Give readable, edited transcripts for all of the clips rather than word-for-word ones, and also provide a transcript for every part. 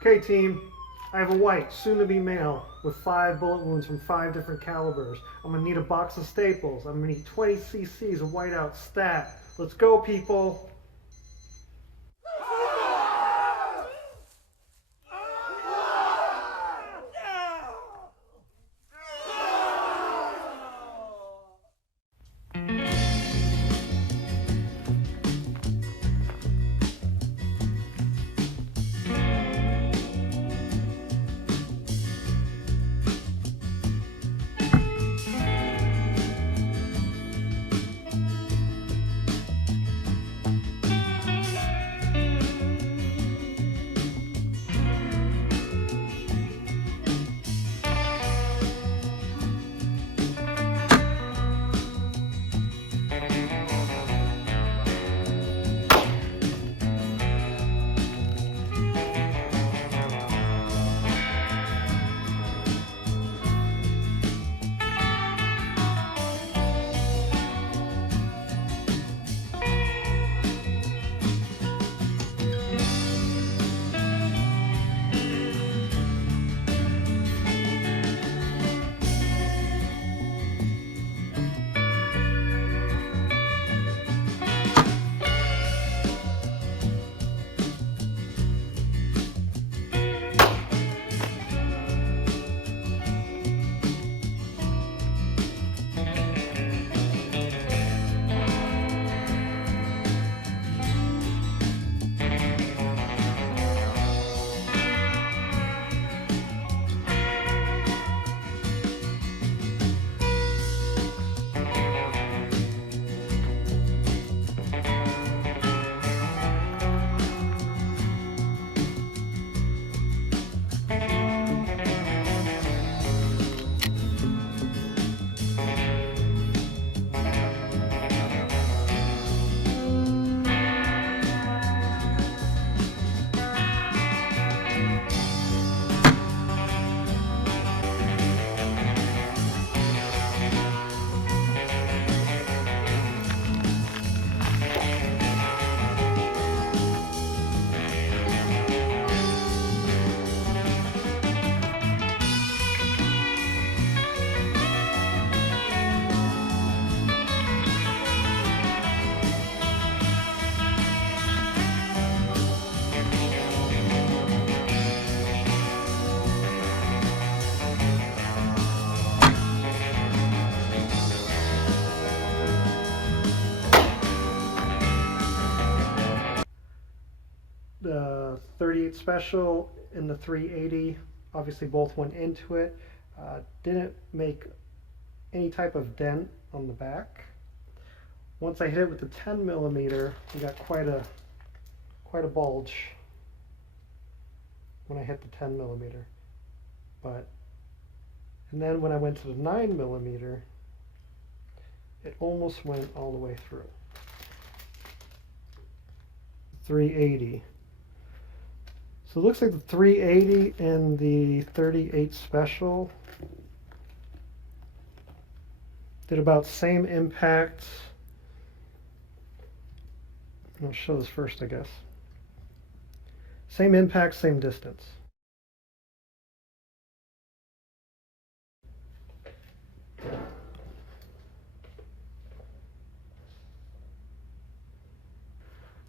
Okay, team, I have a white, soon-to-be male, with 5 bullet wounds from 5 different calibers. I'm gonna need a box of staples. I'm gonna need 20 cc's of whiteout stat. Let's go, people. The 38 special and the 380 obviously both went into it. Didn't make any type of dent on the back. Once I hit it with the 10 millimeter, we got quite a bulge when I hit the 10 millimeter. And then when I went to the 9 millimeter, it almost went all the way through. 380. So it looks like the 380 and the 38 special did about same impact. I'll show this first, I guess. Same impact, same distance.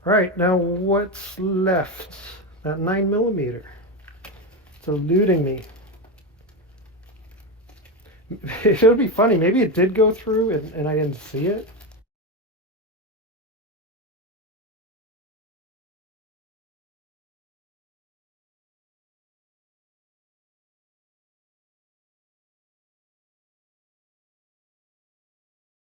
All right, now what's left? That 9 millimeter. It's eluding me. It would be funny. Maybe it did go through and I didn't see it.